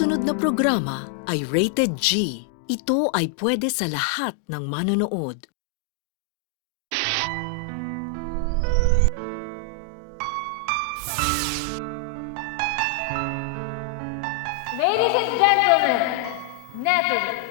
susunod na programa ay rated G. Ito ay pwede sa lahat ng manonood. Ladies and gentlemen, Natalie.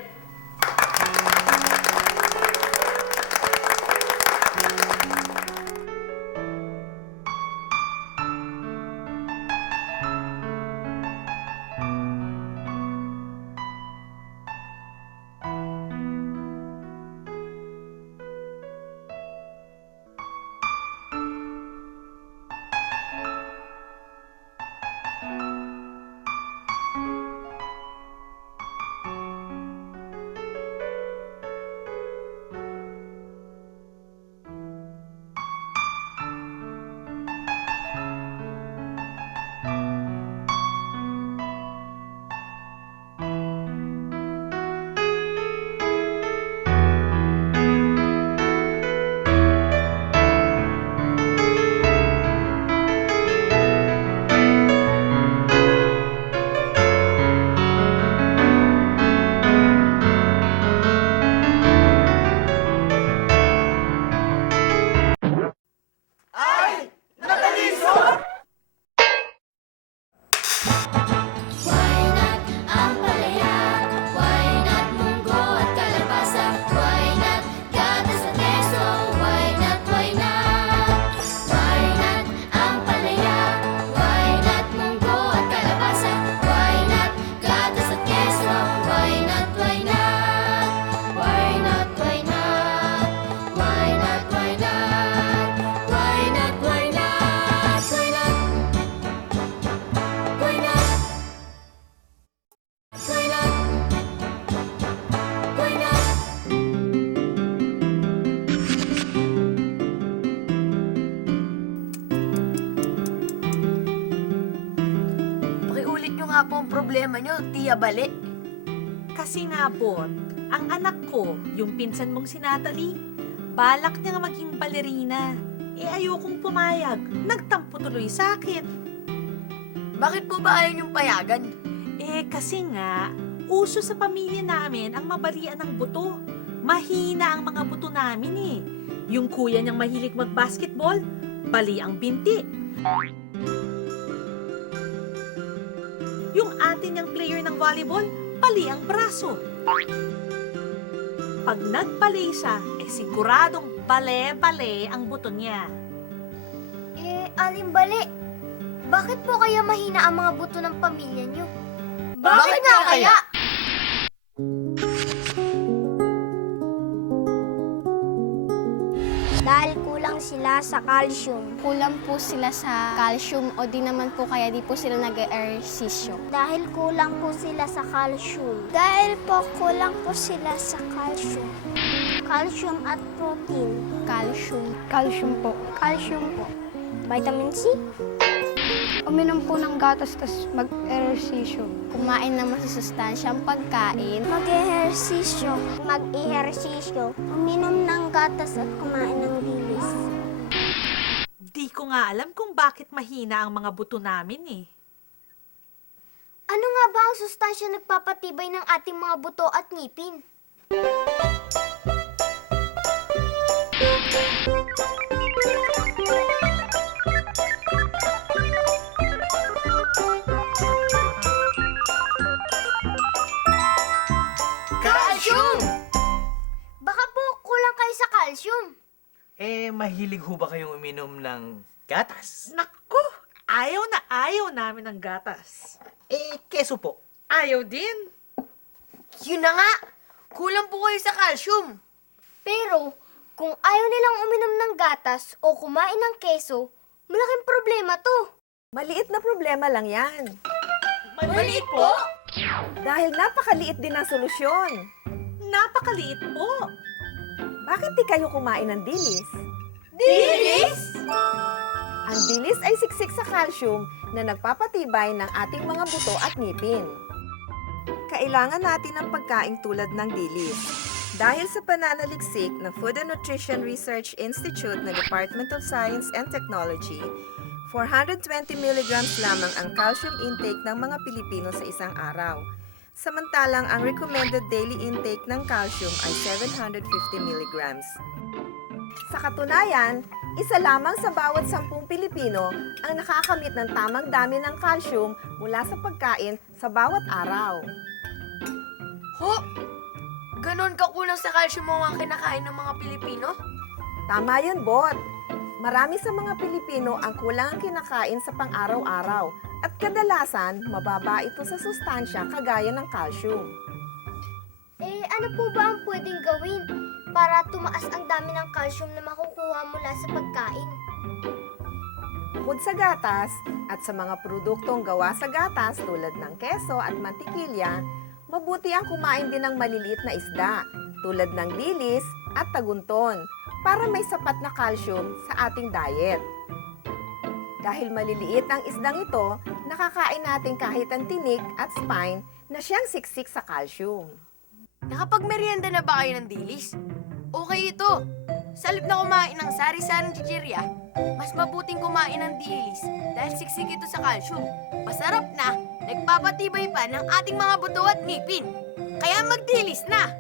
Nyo, Tia Bali. Kasi nga, Bot, ang anak ko, yung pinsan mong si Natalie, balak niya nga maging balerina. Eh ayokong pumayag. Nagtampo tuloy sa akin. Bakit po ba ayaw nyong payagan? Eh kasi nga, uso sa pamilya namin ang mabalian ng buto. Mahina ang mga buto namin eh. Yung kuya niyang mahilig mag-basketball, bali ang binti. Yung ate niyang player ng volleyball, bali ang braso. Pag nagpalay siya, eh siguradong bale-bale ang buto niya. Eh, Aling Bali, bakit po kaya mahina ang mga buto ng pamilya niyo? Bakit nga kaya? Dahil sila sa calcium. kulang po sila sa calcium o di naman po kaya di po sila nag-ehersisyo. Dahil kulang po sila sa calcium. Dahil po kulang po sila sa calcium. Calcium at protein. Calcium. Calcium po. Calcium po. Vitamin C. Uminom po ng gatas tas mag-ehersisyo. Kumain ng masusustansyang pagkain. Mag-ehersisyo. Mag-ehersisyo. Uminom ng gatas at kumain ng ko nga alam kung bakit mahina ang mga buto namin eh. Ano nga ba ang sustansya nagpapatibay ng ating mga buto at ngipin? Calcium! Baka po kulang kayo sa calcium. Eh, mahilig ho ba kayong uminom ng gatas? Naku, ayaw na ayaw namin ng gatas. Eh, keso po. Ayaw din. Yun na nga! Kulang po kayo sa calcium. Pero, kung ayaw nilang uminom ng gatas o kumain ng keso, malaking problema to. Maliit na problema lang yan. Maliit po? Dahil napakaliit din ang solusyon. Napakaliit po. Bakit di kayo kumain ng dilis? Dilis? Ang dilis ay siksik sa calcium na nagpapatibay ng ating mga buto at ngipin. Kailangan natin ng pagkain tulad ng dilis. Dahil sa pananaliksik ng Food and Nutrition Research Institute ng Department of Science and Technology, 420 milligrams lamang ang calcium intake ng mga Pilipino sa isang araw. Samantalang ang recommended daily intake ng calcium ay 750 milligrams. Sa katunayan, isa lamang sa bawat sampung Pilipino ang nakakamit ng tamang dami ng calcium mula sa pagkain sa bawat araw. Ho! Ganon kakulang sa calcium mo ang kinakain ng mga Pilipino? Tama yun, Bot. Marami sa mga Pilipino ang kulang ang kinakain sa pang-araw-araw at kadalasan mababa ito sa sustansya kagaya ng calcium. Eh, ano po ba ang pwedeng gawin para tumaas ang dami ng calcium na makukuha mula sa pagkain? Bukod sa gatas at sa mga produktong gawa sa gatas tulad ng keso at mantikilya, mabuti ang kumain din ng maliliit na isda tulad ng dilis at tagunton para may sapat na calcium sa ating diet. Dahil maliliit ang isdang ito, nakakain natin kahit ang tinik at spine na siyang siksik sa calcium. Nakapagmerienda na ba kayo ng dilis? Okay ito. Sa halip na kumain ng sari-saring chichirya, mas mabuting kumain ng dilis dahil siksik ito sa calcium. Masarap na, nagpapatibay pa ng ating mga buto at ngipin. Kaya magdilis na!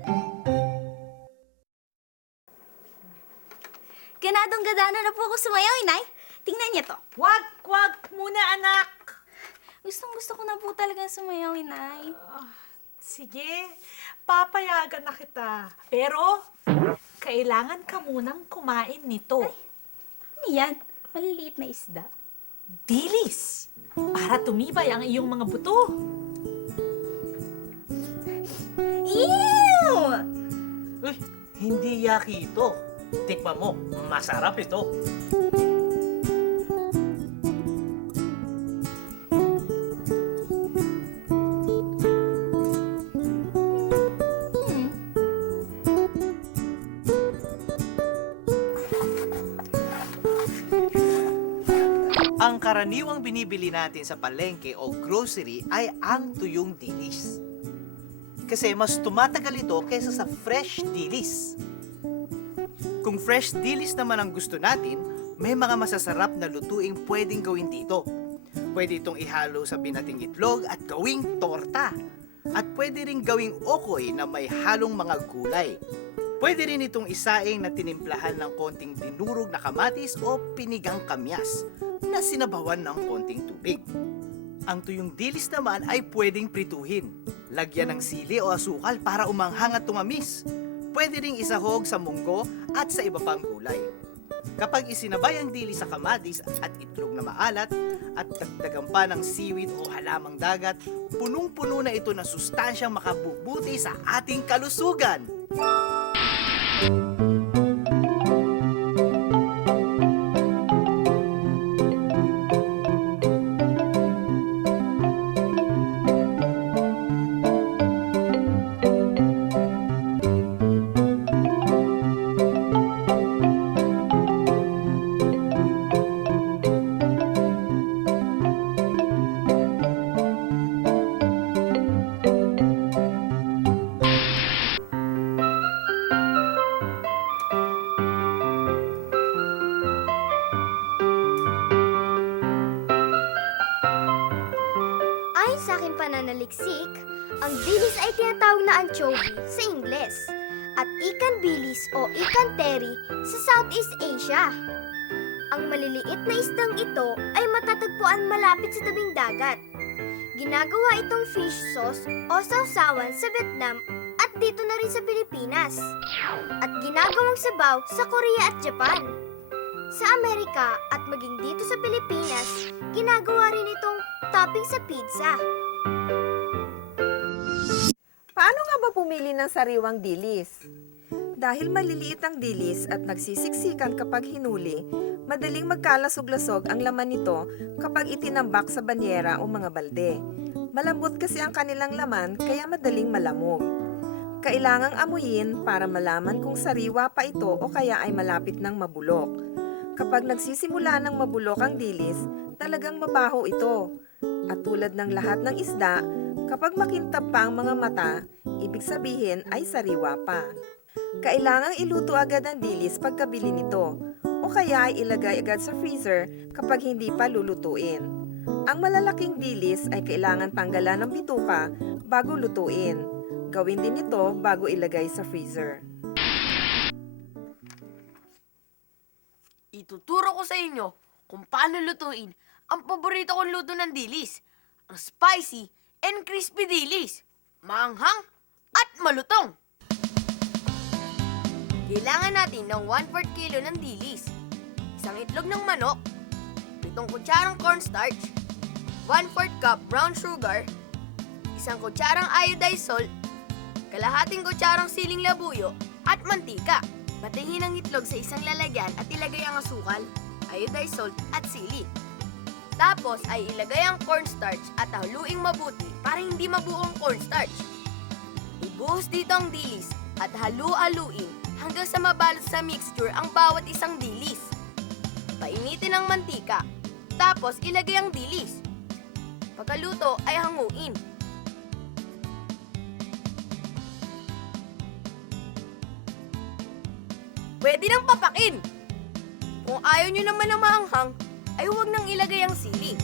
Ganadong gadano na po ako sumayaw, inay. Tingnan niyo to. Wag, wag muna anak. Gustong gusto ko na po talaga sumayaw, inay. Sige, papayagan na kita. Pero, kailangan ka munang kumain nito. Ano yan? Maliliit na isda. Dilis! Para tumibay ang iyong mga buto. Ew! Uy, hindi yaki ito. Tikman mo, masarap ito. Ang karaniwang binibili natin sa palengke o grocery ay ang tuyong dilis. Kasi mas tumatagal ito kaysa sa fresh dilis. Kung fresh dilis naman ang gusto natin, may mga masasarap na lutuing pwedeng gawin dito. Pwede itong ihalo sa binating itlog at gawing torta. At pwede rin gawing okoy na may halong mga gulay. Pwede rin itong isaing na tinimplahan ng konting dinurog na kamatis o pinigang kamyas na sinabawan ng konting tubig. Ang tuyong dilis naman ay pwedeng prituhin. Lagyan ng sili o asukal para umanghang at tumamis. Pwede ring isahog sa munggo at sa iba pang gulay. Kapag isinabay ang dilis sa kamatis at itlog na maalat at dagdagan pa ng seaweed o halamang dagat, punong-puno na ito ng sustansyang makabubuti sa ating kalusugan. Aking pananaliksik, ang dilis ay tinatawag na anchovy sa Ingles at ikan bilis o ikan teri sa Southeast Asia. Ang maliliit na isdang ito ay matatagpuan malapit sa tabing dagat. Ginagawa itong fish sauce o sausawan sa Vietnam at dito na rin sa Pilipinas. At ginagawang sabaw sa Korea at Japan. Sa Amerika at maging dito sa Pilipinas, ginagawa rin itong topping sa pizza. Paano nga ba pumili ng sariwang dilis? Dahil maliliit ang dilis at nagsisiksikan kapag hinuli, madaling magkalasog-lasog ang laman nito kapag itinambak sa banyera o mga balde. Malambot kasi ang kanilang laman kaya madaling malamog. Kailangang amuyin para malaman kung sariwa pa ito o kaya ay malapit ng mabulok. Kapag nagsisimula ng mabulok ang dilis, talagang mabaho ito. At tulad ng lahat ng isda, kapag makintab pa ang mga mata, ibig sabihin ay sariwa pa. Kailangang iluto agad ang dilis pagkabili nito o kaya ay ilagay agad sa freezer kapag hindi pa lulutuin. Ang malalaking dilis ay kailangan tanggalan ng bituka bago lutuin. Gawin din ito bago ilagay sa freezer. Ituturo ko sa inyo kung paano lutuin ang paborito kong luto ng dilis. Ang spicy and crispy dilis. Maanghang at malutong. Kailangan natin ng 1/4 kilo ng dilis, isang itlog ng manok, pitong kutsarang cornstarch, 1/4 cup brown sugar, isang kutsarang iodized salt, kalahating kutsarang siling labuyo, at mantika. Batihin ang itlog sa isang lalagyan at ilagay ang asukal, iodized salt at sili. Tapos ay ilagay ang cornstarch at haluing mabuti para hindi mabuo ang cornstarch. Ibuhos dito ang dilis at halu-haluin hanggang sa mabalot sa mixture ang bawat isang dilis. Painitin ang mantika, tapos ilagay ang dilis. Pagkaluto ay hanguin. Pwede nang papakin. Kung ayaw nyo naman ng maanghang, ay huwag nang ilagay ang sili.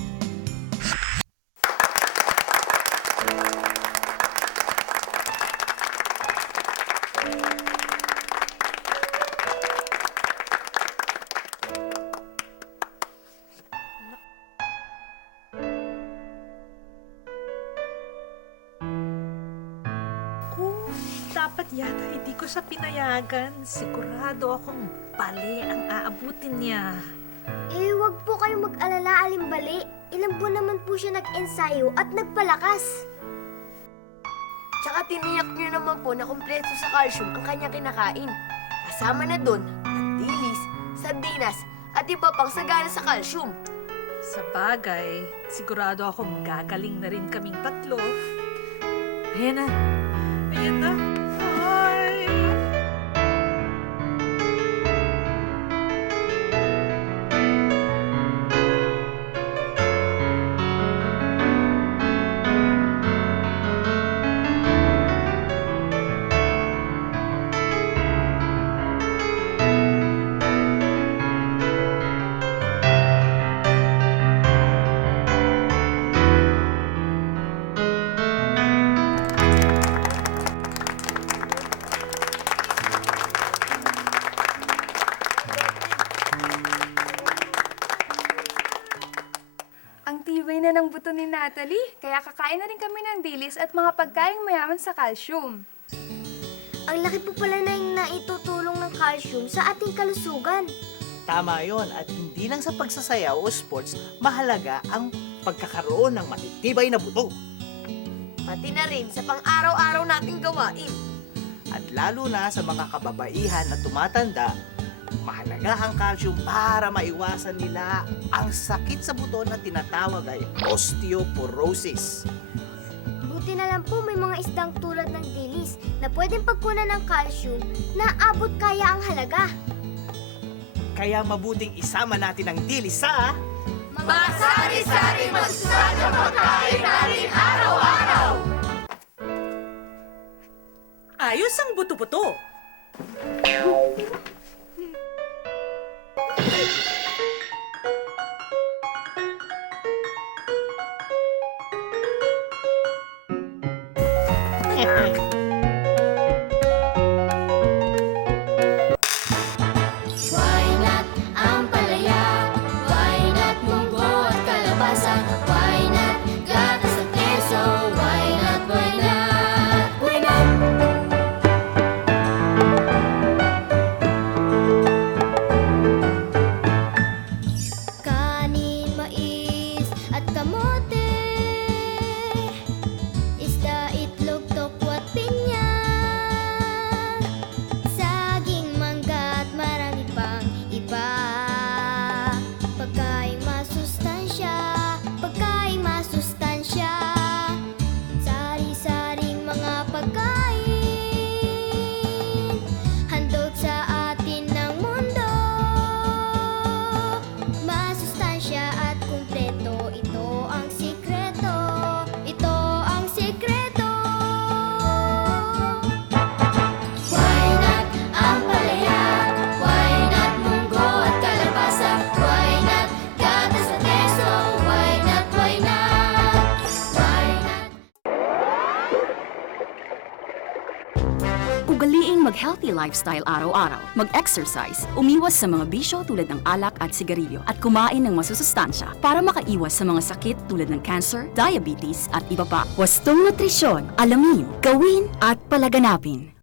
Dapat yata hindi ko siya pinayagan, sigurado akong bali ang aabutin niya. Eh, wag po kayong mag-alala, Alimbali. Ilang buwan naman po siya nag-ensayo at nagpalakas. Tsaka tiniyak nyo naman po na kumpleto sa calcium ang kanyang kinakain. Kasama na doon ang dilis, sardinas, at iba pang sagana sa calcium. Sa bagay, sigurado akong gagaling na rin kaming tatlo. Ayan na. Ayan na. Buto ni Natalie, kaya kakain na rin kami ng dilis at mga pagkaing mayaman sa calcium. Ang laki po pala na yung naitutulong ng calcium sa ating kalusugan. Tama yon at hindi lang sa pagsasayaw o sports, mahalaga ang pagkakaroon ng matitibay na buto. Pati na rin sa pang-araw-araw nating gawain. At lalo na sa mga kababaihan na tumatanda, mahalaga ang calcium para maiwasan nila ang sakit sa buto na tinatawag ay osteoporosis. Buti na lang po may mga isdang tulad ng dilis na pwedeng pagkunan ng calcium na abot kaya ang halaga. Kaya mabuting isama natin ang dili sa Masari-sari magsasadang pagkain natin araw-araw! Ayos ang buto-buto. Mag-healthy lifestyle araw-araw, mag-exercise, umiwas sa mga bisyo tulad ng alak at sigarilyo, at kumain ng masusustansya para makaiwas sa mga sakit tulad ng cancer, diabetes at iba pa. Wastong nutrisyon, alamin, gawin at palaganapin.